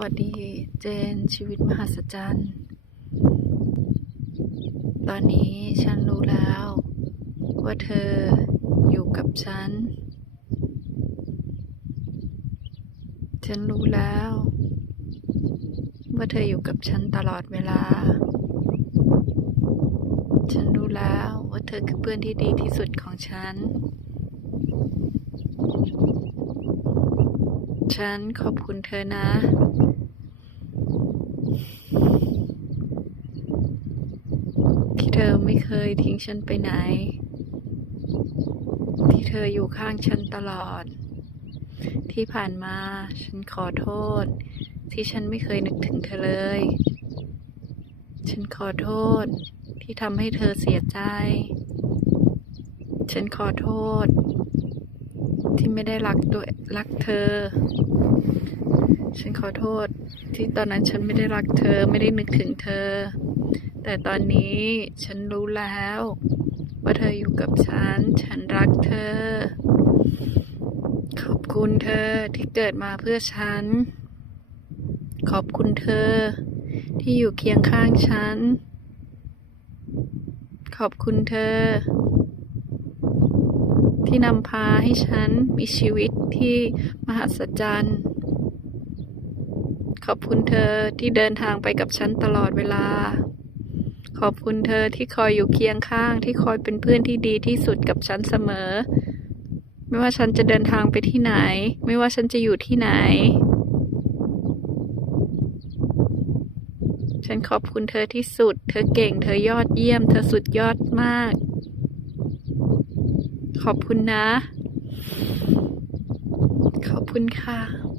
วัสดีเจนชีวิตมหัศจรรย์ ตอนนี้ฉันรู้แล้ว ว่าเธออยู่กับฉัน ฉันรู้แล้ว ว่าเธออยู่กับฉันตลอดเวลา ฉันรู้แล้วว่าเธอคือเพื่อนที่ดีที่สุดของฉัน ฉัน ขอบคุณเธอนะ ที่เธอไม่เคยทิ้งฉันไปไหน ที่เธออยู่ข้างฉันตลอด ที่ผ่านมาฉันขอโทษ ที่ฉันไม่เคยนึกถึงเธอเลย ฉันขอโทษที่ทำให้เธอเสียใจ ฉันขอโทษ ที่ไม่ได้รักตัวรักเธอ ฉันขอโทษที่ตอนนั้นฉันไม่ได้รักเธอไม่ได้นึกถึงเธอ แต่ตอนนี้ฉันรู้แล้ว ว่าเธออยู่กับฉัน ฉันรักเธอ ขอบคุณเธอที่เกิดมาเพื่อฉัน ขอบคุณเธอ ที่อยู่เคียงข้างฉัน ขอบคุณเธอ ที่นำพาให้ฉันมีชีวิตที่มหัศจรรย์ขอบคุณเธอที่เดินทางไปกับฉันตลอดเวลา ขอบคุณเธอที่คอยอยู่เคียงข้าง ที่คอยเป็นเพื่อนที่ดีที่สุดกับฉันเสมอ ไม่ว่าฉันจะเดินทางไปที่ไหน ไม่ว่าฉันจะอยู่ที่ไหน ฉันขอบคุณเธอที่สุด เธอเก่ง เธอยอดเยี่ยม เธอสุดยอดมาก ขอบคุณนะ ขอบคุณค่ะ